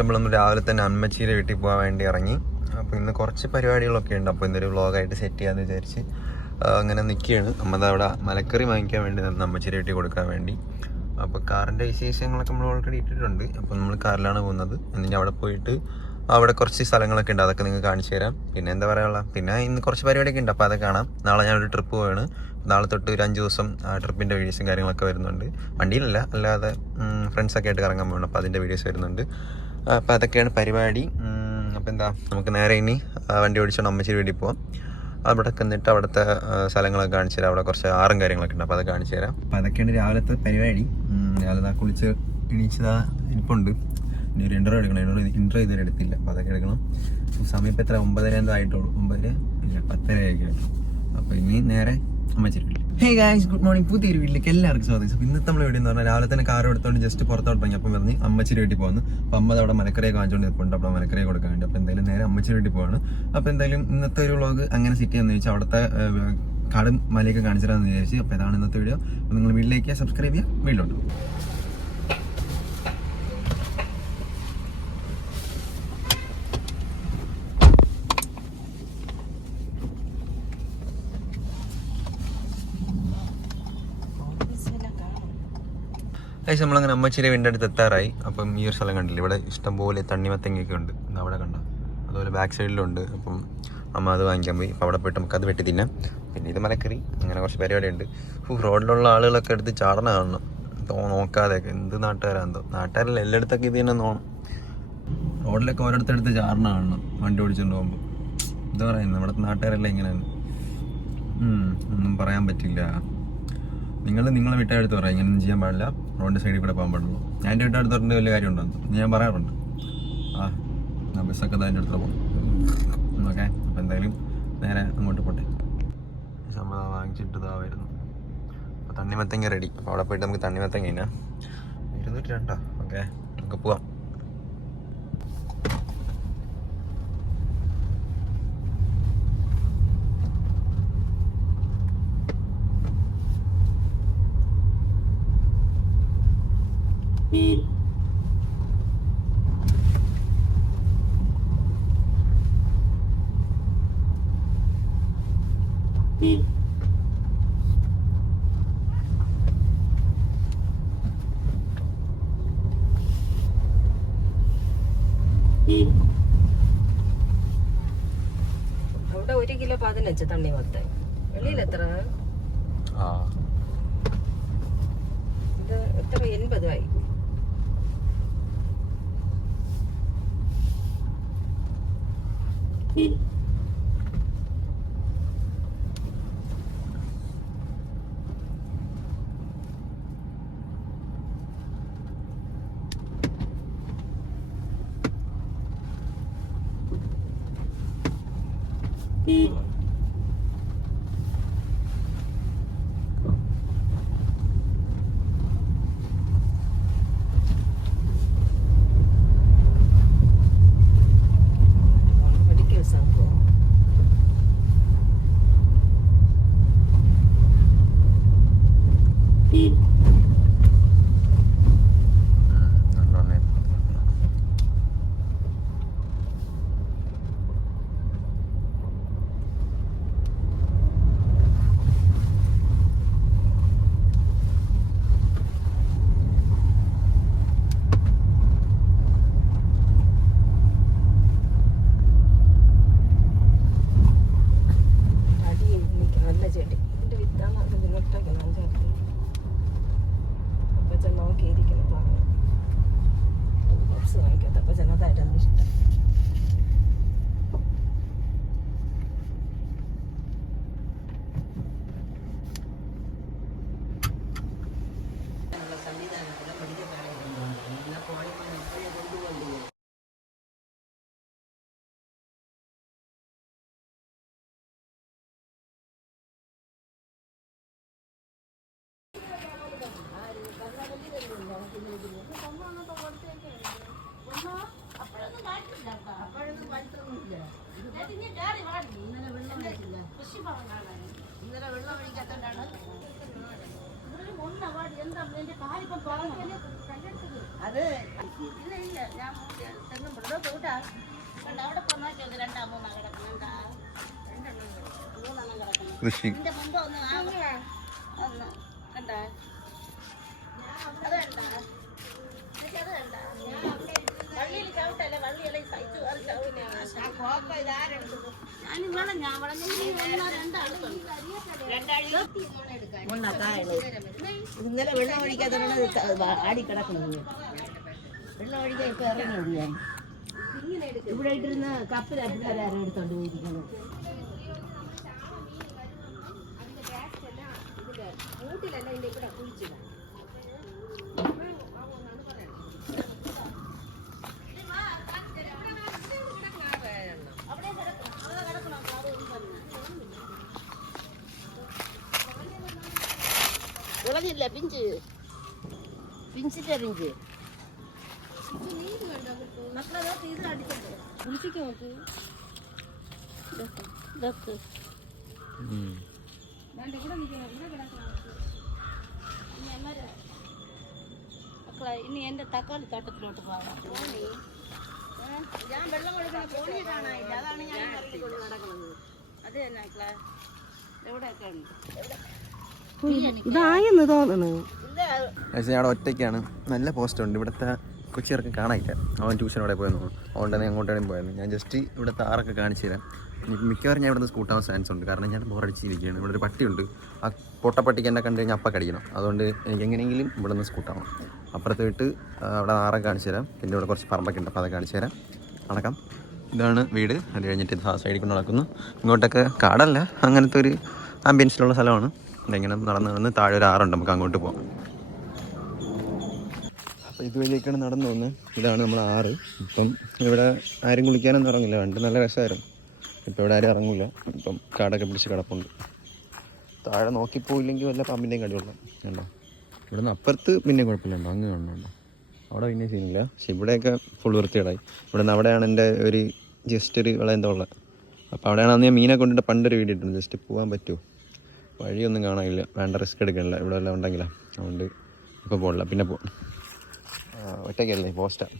നമ്മളൊന്ന് രാവിലെ തന്നെ അമ്മച്ചിയുടെ വീട്ടിൽ പോകാൻ വേണ്ടി ഇറങ്ങി. അപ്പോൾ ഇന്ന് കുറച്ച് പരിപാടികളൊക്കെ ഉണ്ട്. അപ്പോൾ ഇന്നൊരു വ്ളോഗായിട്ട് സെറ്റ് ചെയ്യാമെന്ന് വിചാരിച്ച് അങ്ങനെ നിൽക്കുകയാണ്. നമ്മൾ അവിടെ മലക്കറി വാങ്ങിക്കാൻ വേണ്ടി നിന്ന് അമ്മച്ചിയുടെ വീട്ടിൽ കൊടുക്കാൻ വേണ്ടി. അപ്പോൾ കാറിൻ്റെ വിശേഷങ്ങളൊക്കെ നമ്മൾ ഓൾറെഡി ഇട്ടിട്ടുണ്ട്. അപ്പോൾ നമ്മൾ കാറിലാണ് പോകുന്നത്. എന്നിട്ട് അവിടെ പോയിട്ട് അവിടെ കുറച്ച് സ്ഥലങ്ങളൊക്കെ ഉണ്ട്, അതൊക്കെ നിങ്ങൾക്ക് കാണിച്ചു തരാം. പിന്നെ എന്താ പറയുക, പിന്നെ ഇന്ന് കുറച്ച് പരിപാടിയൊക്കെ ഉണ്ട്, അപ്പോൾ അതൊക്കെ കാണാം. നാളെ ഞാനൊരു ട്രിപ്പ് പോവാണ്. നാളെ തൊട്ട് ഒരു 5 ദിവസം ട്രിപ്പിൻ്റെ വീഡിയോസും കാര്യങ്ങളൊക്കെ വരുന്നുണ്ട്. വണ്ടിയിലല്ല, അല്ലാതെ ഫ്രണ്ട്സൊക്കെ ആയിട്ട് കറങ്ങാൻ പോകണം. അപ്പോൾ അതിൻ്റെ വീഡിയോസ് വരുന്നുണ്ട്. അപ്പോൾ അതൊക്കെയാണ് പരിപാടി. അപ്പോൾ എന്താ, നമുക്ക് നേരെ ഇനി വണ്ടി ഓടിച്ചോണ്ട് അമ്മച്ചിരി വീട്ടിൽ പോവാം. അവിടെ എന്നിട്ട് അവിടുത്തെ സ്ഥലങ്ങളൊക്കെ കാണിച്ചു തരാം. അവിടെ കുറച്ച് ആറും കാര്യങ്ങളൊക്കെ ഉണ്ട്, അപ്പോൾ അത് കാണിച്ചു തരാം. അപ്പോൾ അതൊക്കെയാണ് രാവിലത്തെ പരിപാടി. രാവിലെ കുളിച്ച് എണീച്ചതാ ഇരിപ്പുണ്ട്. ഇനി ഒരു ഇൻട്രോ എടുക്കണം. ഇൻട്രോ ഇതുവരെ എടുത്തില്ല, അപ്പോൾ അതൊക്കെ എടുക്കണം. സമയം ഇപ്പോൾ എത്ര 9:30 ആയിട്ടുള്ളൂ. 9 ഇല്ല 10:30 ആയിരിക്കും. അപ്പോൾ ഇനി നേരെ അമ്മച്ചിരി വീട്ടിൽ. Hey guys, good morning. പുതിയൊരു വീട്ടിലേക്ക് എല്ലാവർക്കും സ്വാഗതം. അപ്പോൾ ഇന്നത്തെ നമ്മൾ വീട്ടിൽ എന്ന് പറഞ്ഞാൽ രാവിലെ തന്നെ കാർ എടുത്തോണ്ട് ജസ്റ്റ് പുറത്തോട്ട് ഇറങ്ങി. അപ്പം പറഞ്ഞ് അമ്മച്ചിരി വീട്ടിൽ പോകുന്നു. അപ്പോൾ അമ്മ അവിടെ മലക്കറിയൊക്കെ വാങ്ങിച്ചുകൊണ്ട് നിൽപ്പുണ്ട്. അപ്പോൾ മലക്കറിയെ കൊടുക്കാൻ വേണ്ടി. അപ്പോൾ എന്തായാലും നേരെ അമ്മച്ചിരി വീട്ടിൽ പോവാണ്. അപ്പോൾ എന്തായാലും ഇന്നത്തെ ഒരു വ്ളോഗ് അങ്ങനെ സെറ്റ് ചെയ്യാന്ന് ചോദിച്ചാൽ അവിടുത്തെ കാടും മലയൊക്കെ കാണിച്ചു തരാമെന്ന് വിചാരിച്ചു. അപ്പോൾ ഇതാണ് ഇന്നത്തെ വീഡിയോ. അപ്പോൾ നിങ്ങൾ വീട്ടിലേക്ക് സബ്സ്ക്രൈബ് ചെയ്യുക. വീട്ടിലോട്ട് നമ്മളങ്ങനെ അമ്മച്ചിരി വീടിൻ്റെ അടുത്ത് എത്താറായി. അപ്പം ഈ ഒരു സ്ഥലം കണ്ടില്ല, ഇവിടെ ഇഷ്ടംപോലെ തണ്ണിമത്തങ്ങയൊക്കെ ഉണ്ട്. അവിടെ കണ്ട, അതുപോലെ ബാക്ക് സൈഡിലുണ്ട്. അപ്പം അമ്മ അത് വാങ്ങിക്കാൻ പോയി. അപ്പോൾ അവിടെ പോയിട്ട് നമുക്ക് അത് വെട്ടി തിന്നാം. പിന്നെ ഇത് മലക്കറി, അങ്ങനെ കുറച്ച് പരിപാടിയുണ്ട്. റോഡിലുള്ള ആളുകളൊക്കെ എടുത്ത് ചാടണ കാണണം, നോക്കാതെയൊക്കെ. എന്ത് നാട്ടുകാരാന്തോ, നാട്ടുകാരല്ല എല്ലായിടത്തൊക്കെ ഇത് തന്നെ തോന്നും. റോഡിലൊക്കെ ഓരോരുത്തടുത്ത് ചാടണ കാണണം വണ്ടി ഓടിച്ചുകൊണ്ട് പോകുമ്പോൾ. എന്താ പറയുന്നത്, നമ്മുടെ നാട്ടുകാരെല്ലാം ഇങ്ങനെയാണ്. ഒന്നും പറയാൻ പറ്റില്ല. നിങ്ങളെ വീട്ടുകാരടുത്ത് പറയാം ഇങ്ങനെയൊന്നും ചെയ്യാൻ പാടില്ല, റോഡിൻ്റെ സൈഡിൽ കൂടെ പോകാൻ പാടുള്ളൂ. ഞാൻ എൻ്റെ വീട്ടുകാരടുത്ത് പറഞ്ഞ വലിയ കാര്യം ഉണ്ടെന്ന് ഞാൻ പറയാറുണ്ട്. ഞാൻ ബസ്സൊക്കെ അതിൻ്റെ അടുത്ത് പോകും. ഓക്കെ, അപ്പോൾ എന്തായാലും നേരെ അങ്ങോട്ട് പോട്ടെ. നമ്മൾ വാങ്ങിച്ചിട്ട് വരുന്നു. അപ്പോൾ തണ്ണിമത്തങ്ങ റെഡി. അപ്പോൾ അവിടെ പോയിട്ട് നമുക്ക് തണ്ണിമത്തങ്ങ കഴിഞ്ഞാൽ 202. ഓക്കെ, നമുക്ക് പോവാം. അവിടെ 1 കിലോ 15 തണ്ണിമത്തൻ. വെളിയിൽ എത്ര? ഇത് എത്ര? 80 ആയി. കൃഷി ഇന്നലെ വെള്ളം ഒഴിക്കാതെ ആടി കിടക്കുന്നത്. വെള്ളം ഒഴിക്കാൻ ഇപ്പൊ ഇറങ്ങി ഞാൻ ഇവിടെ ഇട്ടിരുന്ന കപ്പില പിള്ളേരാരും എടുത്തോണ്ട് പോയിരിക്കുന്നത്. വിളഞ്ഞില്ല, പിഞ്ച് പിഞ്ചിന്റെ പിഞ്ച് മക്കളെ ഇത് അടിച്ചിട്ട് കുളിച്ചിട്ട് നോക്ക്. ഇതൊക്കെ മക്കളെ ഇനി എന്റെ തക്കാളി തോട്ടത്തിലോട്ട് പോകാം. ഞാൻ വെള്ളം കൊടുക്കുന്ന ഫോണിൽ കാണാനില്ല, അതാണ് ഞാൻ കൊണ്ട് നടക്കുന്നത്. അത് തന്നെ മക്കളെ എവിടെയൊക്കെ ഉണ്ട്. ഇതായെന്ന് തോന്നുന്നു. പക്ഷേ അവിടെ ഒറ്റയ്ക്കാണ്. നല്ല പോസ്റ്റ് ഉണ്ട്. ഇവിടുത്തെ കൊച്ചിയർക്ക് കാണാനില്ല. അവൻ ട്യൂഷൻ അവിടെ പോയെന്ന് തോന്നുന്നു. അതുകൊണ്ടാണ് അങ്ങോട്ടാണ് പോയത്. ഞാൻ ജസ്റ്റ് ഇവിടുത്തെ ആറൊക്കെ കാണിച്ചു തരാം. മിക്കവാറും ഞാൻ ഇവിടുന്ന് സ്കൂട്ടാവാൻ ചാൻസ് ഉണ്ട്. കാരണം ഞാൻ ബോറടിച്ചിരിക്കുകയാണ്. ഇവിടെ ഒരു പട്ടിയുണ്ട്. ആ പൊട്ടപ്പട്ടിക്ക് എന്നെ കണ്ടു കഴിഞ്ഞാൽ അപ്പം കടിക്കണം. അതുകൊണ്ട് എനിക്ക് എങ്ങനെയെങ്കിലും ഇവിടെ നിന്ന് സ്കൂട്ടാവണം. അപ്പുറത്ത് വിട്ട് അവിടെ ആറൊക്കെ കാണിച്ചു തരാം. പിന്നെ ഇവിടെ കുറച്ച് പറമ്പൊക്കെ ഉണ്ട്, അപ്പോൾ അത് കാണിച്ചു തരാം. നടക്കാം. ഇതാണ് വീട്. അത് കഴിഞ്ഞിട്ട് ഇത് ആ സൈഡിൽ കൊണ്ട് നടക്കുന്നു. ഇങ്ങോട്ടൊക്കെ കാടല്ല, അങ്ങനത്തെ ഒരു ആംബിയൻസിലുള്ള സ്ഥലമാണ്. ഇങ്ങനെ നടന്ന് താഴെ ഒരു ആറുണ്ട്, നമുക്ക് അങ്ങോട്ട് പോകാം. അപ്പോൾ ഇതുവഴിയൊക്കെയാണ് നടന്നു പോകുന്നത്. ഇതാണ് നമ്മൾ ആറ്. ഇപ്പം ഇവിടെ ആരും കുളിക്കാനൊന്നും ഇറങ്ങില്ല. പണ്ട് നല്ല രസമായിരുന്നു. ഇപ്പോൾ ഇവിടെ ആരും ഇറങ്ങില്ല. ഇപ്പം കാടൊക്കെ പിടിച്ച് കിടപ്പുണ്ട്. താഴെ നോക്കിപ്പോയില്ലെങ്കിൽ വല്ല പാമ്പിൻ്റെയും കടിയുള്ള ഉണ്ടോ. ഇവിടെ നിന്ന് അപ്പുറത്ത് പിന്നെ കുഴപ്പമില്ലുണ്ടോ, അങ്ങ് കാണുന്നുണ്ടോ. അവിടെ പിന്നെ സീനില്ല. പക്ഷെ ഇവിടെയൊക്കെ ഫുൾ വൃത്തികേടായി. ഇവിടെ നിന്ന് അവിടെയാണ് എൻ്റെ ഒരു ജസ്റ്റ് ഒരു വിള എന്തോ ഉള്ളത്. അപ്പോൾ അവിടെയാണ് അന്ന് ഞാൻ മീനെ കൊണ്ടിട്ട് പണ്ടൊരു വീഡിയോ ഇട്ടുണ്ട്. ജസ്റ്റ് പോകാൻ പറ്റുമോ, വഴിയൊന്നും കാണാനില്ല. വേണ്ട റിസ്ക് എടുക്കണില്ല. ഇവിടെ എല്ലാം ഉണ്ടെങ്കിലോ, അതുകൊണ്ട് ഇപ്പോൾ പോകില്ല. പിന്നെ പോകും. ഒറ്റയ്ക്കല്ലേ പോസ്റ്റാണ്.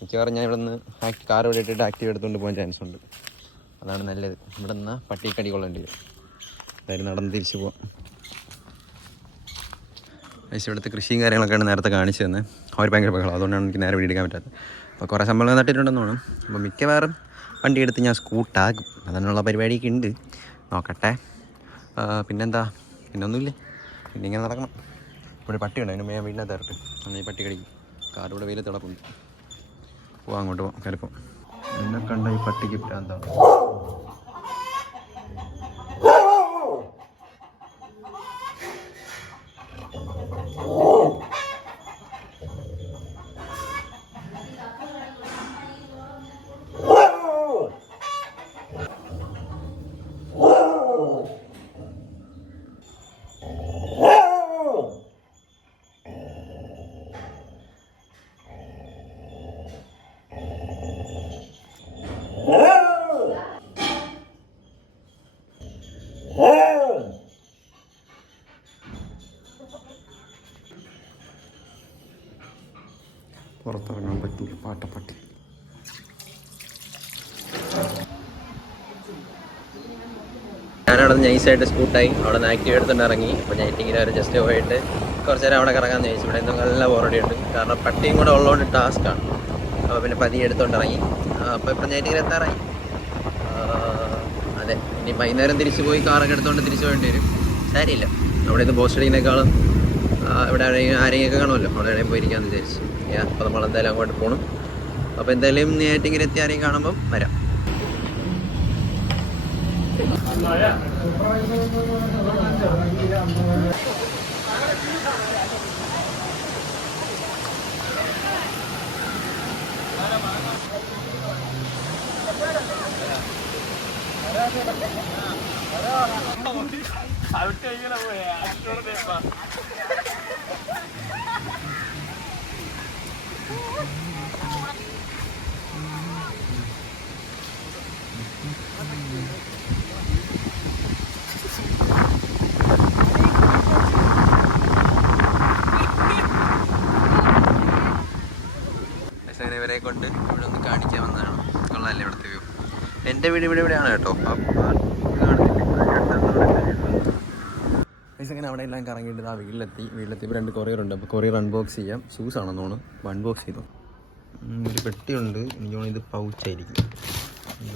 മിക്കവാറും ഞാൻ ഇവിടെ നിന്ന് കാർ ഇവിടെ ഇട്ടിട്ട് ആക്റ്റീവ് എടുത്തുകൊണ്ട് പോകാൻ ചാൻസ് ഉണ്ട്. അതാണ് നല്ലത്. ഇവിടെ നിന്ന് പട്ടിക്കടി കൊള്ളേണ്ടി വരും. എന്തായാലും നടന്ന് തിരിച്ചു പോവാം. പക്ഷേ ഇവിടുത്തെ കൃഷിയും കാര്യങ്ങളൊക്കെയാണ് നേരത്തെ കാണിച്ചു തന്നെ. അവർ ഭയങ്കര ബഹളം, അതുകൊണ്ടാണ് എനിക്ക് നേരെ വീടെടുക്കാൻ പറ്റാത്തത്. അപ്പോൾ കുറേ ശമ്പളം നട്ടിട്ടുണ്ടെന്ന് തോന്നും. അപ്പോൾ മിക്കവാറും വണ്ടി എടുത്ത് ഞാൻ സ്കൂട്ടാകും. അതിനുള്ള പരിപാടിയൊക്കെ ഉണ്ട്. നോക്കട്ടെ. പിന്നെന്താ, പിന്നൊന്നുമില്ല. പിന്നെ ഇങ്ങനെ നടക്കണം. ഇവിടെ പട്ടിയുണ്ട്, അതിന് ഞാൻ വീടിനകത്ത് ഇറട്ട്. അന്ന് ഈ പട്ടി കടിക്കും. കാറിവിടെ വെയിൽ തിളപ്പുണ്ട്. പോവാം, അങ്ങോട്ട് പോവാം. കയറിപ്പോൾ എന്നെ കണ്ട ഈ പട്ടിക്ക് പ്രാന്താണ്. പുറത്തിറങ്ങാൻ പറ്റില്ല, പാട്ടപ്പട്ടി. ഞാനവിടെ നൈസായിട്ട് സ്കൂട്ടായി അവിടെ നിന്ന് ആക്റ്റീവ് എടുത്തുകൊണ്ട് ഇറങ്ങി. അപ്പോൾ നൈറ്റിങ്ങിൽ അവർ ജസ്റ്റ് പോയിട്ട് കുറച്ച് നേരം അവിടെ കറങ്ങാമെന്ന് ചോദിച്ചു. ഇവിടെ നിന്നും നല്ല ബോറടിയുണ്ട്. കാരണം പട്ടിയും കൂടെ ഉള്ളതുകൊണ്ട് ടാസ്ക്കാണ്. അപ്പോൾ പിന്നെ പതിയെ എടുത്തുകൊണ്ട് ഇറങ്ങി. അപ്പോൾ ഇപ്പം നൈറ്റിങ്ങിൽ എത്താറായി. അതെ, ഇനി വൈകുന്നേരം തിരിച്ചു പോയി കാറൊക്കെ എടുത്തുകൊണ്ട് തിരിച്ചു പോകേണ്ടി വരും. സാരിയില്ല, അവിടെ നിന്ന് ബോസ്റ്റഡിങ്ങിനേക്കാളും ഇവിടെ ആരെയൊക്കെ കാണുമല്ലോ, അവിടെ എവിടെയും പോയിരിക്കാമെന്ന് വിചാരിച്ചു. അപ്പോൾ നമ്മൾ എന്തായാലും അങ്ങോട്ട് പോകണം. അപ്പോൾ എന്തായാലും നൈറ്റിങ്ങിൽ എത്തി ആരെയും കാണുമ്പം വരാം. ഇവരെ കൊണ്ട് ഇവിടെ ഒന്ന് കാണിക്കാൻ വന്നതാണ്. കൊള്ളാമല്ലേ ഇവിടുത്തെ വ്യൂ. എൻ്റെ വീട് ഇവിടെയാണ് കേട്ടോ. അങ്ങനെ അവിടെ എല്ലാം കറങ്ങിയിട്ട് ആ വീട്ടിലെത്തിയപ്പോൾ 2 കൊറിയറുണ്ട്. അപ്പോൾ കൊറിയർ അൺബോക്സ് ചെയ്യാം. ഷൂസ് ആണെന്ന് തോന്നുന്നു. അൺബോക്സ് ചെയ്തു. ഒരു പെട്ടിയുണ്ട്. എനിക്ക് തോന്നുന്നു ഇത് പൗച്ചായിരിക്കും.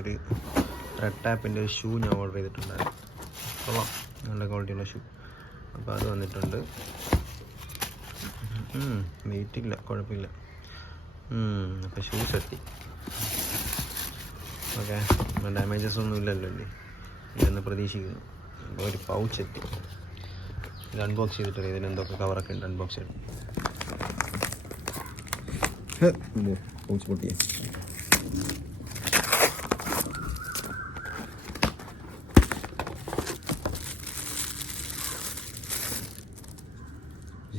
ഒരു റെഡ് ടാപ്പിൻ്റെ ഒരു ഷൂ ഞാൻ ഓർഡർ ചെയ്തിട്ടുണ്ടായിരുന്നു. കൊള്ളാം, നല്ല ക്വാളിറ്റിയുള്ള ഷൂ. അപ്പോൾ അത് വന്നിട്ടുണ്ട്. വെയിറ്റ് ഇല്ല, കുഴപ്പമില്ല. അപ്പോൾ ഷൂസ് എത്തി. ഓക്കെ, ഡാമേജസ് ഒന്നും ഇല്ലല്ലോ അല്ലേ ഇതെന്ന് പ്രതീക്ഷിക്കുന്നു. അപ്പോൾ ഒരു പൗച്ച് എത്തി. ഇത് അൺബോക്സ് ചെയ്തിട്ട് ഇതിന് എന്തൊക്കെ കവറൊക്കെ ഉണ്ട്. അൺബോക്സ് ചെയ്ത് പൗച്ച് പൊട്ടിയേ.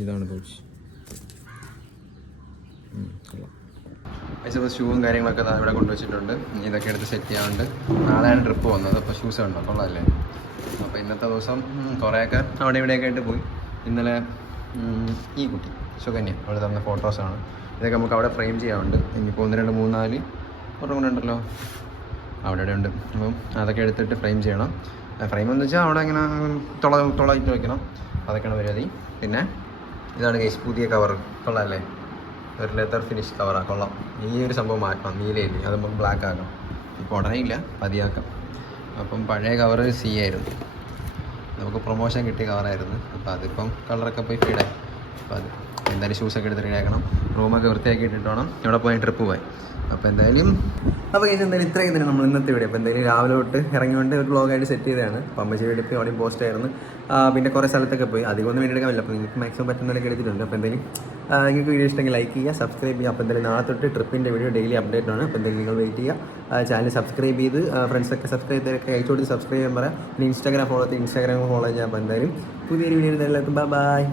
ഇതാണ് പൗച്ച്. ഷൂവും കാര്യങ്ങളൊക്കെ ഇവിടെ കൊണ്ടുവച്ചിട്ടുണ്ട്. ഇതൊക്കെ എടുത്ത് സെറ്റ് ചെയ്യാറുണ്ട്. നാളെയാണ് ട്രിപ്പ് പോകുന്നത്. അപ്പോൾ ഷൂസ് ഉണ്ടോ കൊള്ളാമല്ലേ. അപ്പോൾ ഇന്നത്തെ ദിവസം കുറേയൊക്കെ അവിടെ ഇവിടെയൊക്കെ ആയിട്ട് പോയി. ഇന്നലെ ഈ കുട്ടി സുകന്യ അവിടെ തന്ന ഫോട്ടോസാണ്. ഇതൊക്കെ നമുക്ക് അവിടെ ഫ്രെയിം ചെയ്യാറുണ്ട്. ഇനിയിപ്പോൾ 1 2 3 4 ഒരെണ്ണം കൂടെ ഉണ്ടല്ലോ അവിടെ ഉണ്ട്. അപ്പം അതൊക്കെ എടുത്തിട്ട് ഫ്രെയിം ചെയ്യണം. ഫ്രെയിം എന്ന് വെച്ചാൽ അവിടെ ഇങ്ങനെ തുളയിട്ട് വയ്ക്കണം. അതൊക്കെയാണ് പരിപാടി. പിന്നെ ഇതാണ് കേസ് പുതിയ കവർ. കൊള്ളാമല്ലേ, ഒരു ലെതർ ഫിനിഷ് കവറാണ്. കൊള്ളാം. ഈ ഒരു സംഭവം മാറ്റണം. നീലയില്ലേ, അത് നമുക്ക് ബ്ലാക്ക് ആക്കാം. ഇപ്പോൾ ഉടനെ ഇല്ല, പതിയാക്കാം. അപ്പം പഴയ കവർ സി ആയിരുന്നു. നമുക്ക് പ്രൊമോഷൻ കിട്ടിയ കവറായിരുന്നു. അപ്പോൾ അതിപ്പം കളറൊക്കെ പോയി ഫീഡായി. അപ്പോൾ അത് എന്തായാലും ഷൂസൊക്കെ എടുത്ത് റെഡിയാക്കണം. റൂമൊക്കെ വൃത്തിയാക്കിയിട്ടിട്ട് വേണം ഇവിടെ പോയി ട്രിപ്പ് പോയി. അപ്പോൾ എന്തായാലും എന്തായാലും ഇത്രയും തന്നെ നമ്മൾ ഇന്നത്തെ വീഡിയോ. അപ്പോൾ എന്തായാലും രാവിലെ തൊട്ട് ഇറങ്ങിക്കൊണ്ട് ഒരു വ്ളോഗായിട്ട് സെറ്റ് ചെയ്തതാണ്. അപ്പോൾ അമ്മച്ചി വീഡിയോ ഇപ്പോൾ അവിടെയും പോസ്റ്റ് ആയിരുന്നു. പിന്നെ കുറേ സ്ഥലത്തൊക്കെ പോയി. അധികമൊന്നും വീഡിയോ എടുക്കാൻ പറ്റില്ല. അപ്പോൾ നിങ്ങൾക്ക് മാക്സിമം പറ്റുന്നതൊക്കെ എടുത്തിട്ടുണ്ട്. അപ്പോൾ എന്തായാലും നിങ്ങൾക്ക് വീഡിയോ ഇഷ്ടമെങ്കിൽ ലൈക്ക് ചെയ്യുക, സബ്സ്ക്രൈബ് ചെയ്യുക. അപ്പോൾ എന്തായാലും നാളെ തൊട്ട് ട്രിപ്പിൻ്റെ വീഡിയോ ഡെയിലി അപ്ഡേറ്റ് ആണ്. അപ്പോൾ എന്തായാലും നിങ്ങൾ വെയിറ്റ് ചെയ്യുക. ചാനൽ സബ്സ്ക്രൈബ് ചെയ്ത് ഫ്രണ്ട്സൊക്കെ സബ്സ്ക്രൈബ് ചെയ്തൊക്കെ അയച്ചു കൊടുത്ത് സബ്സ്ക്രൈബ് ചെയ്യാൻ പറയാം. പിന്നെ ഇൻസ്റ്റാഗ്രാം ഫോളോ ചെയ്യാം. അപ്പോൾ എന്തായാലും പുതിയൊരു വീഡിയോ എല്ലാവർക്കും ബൈ.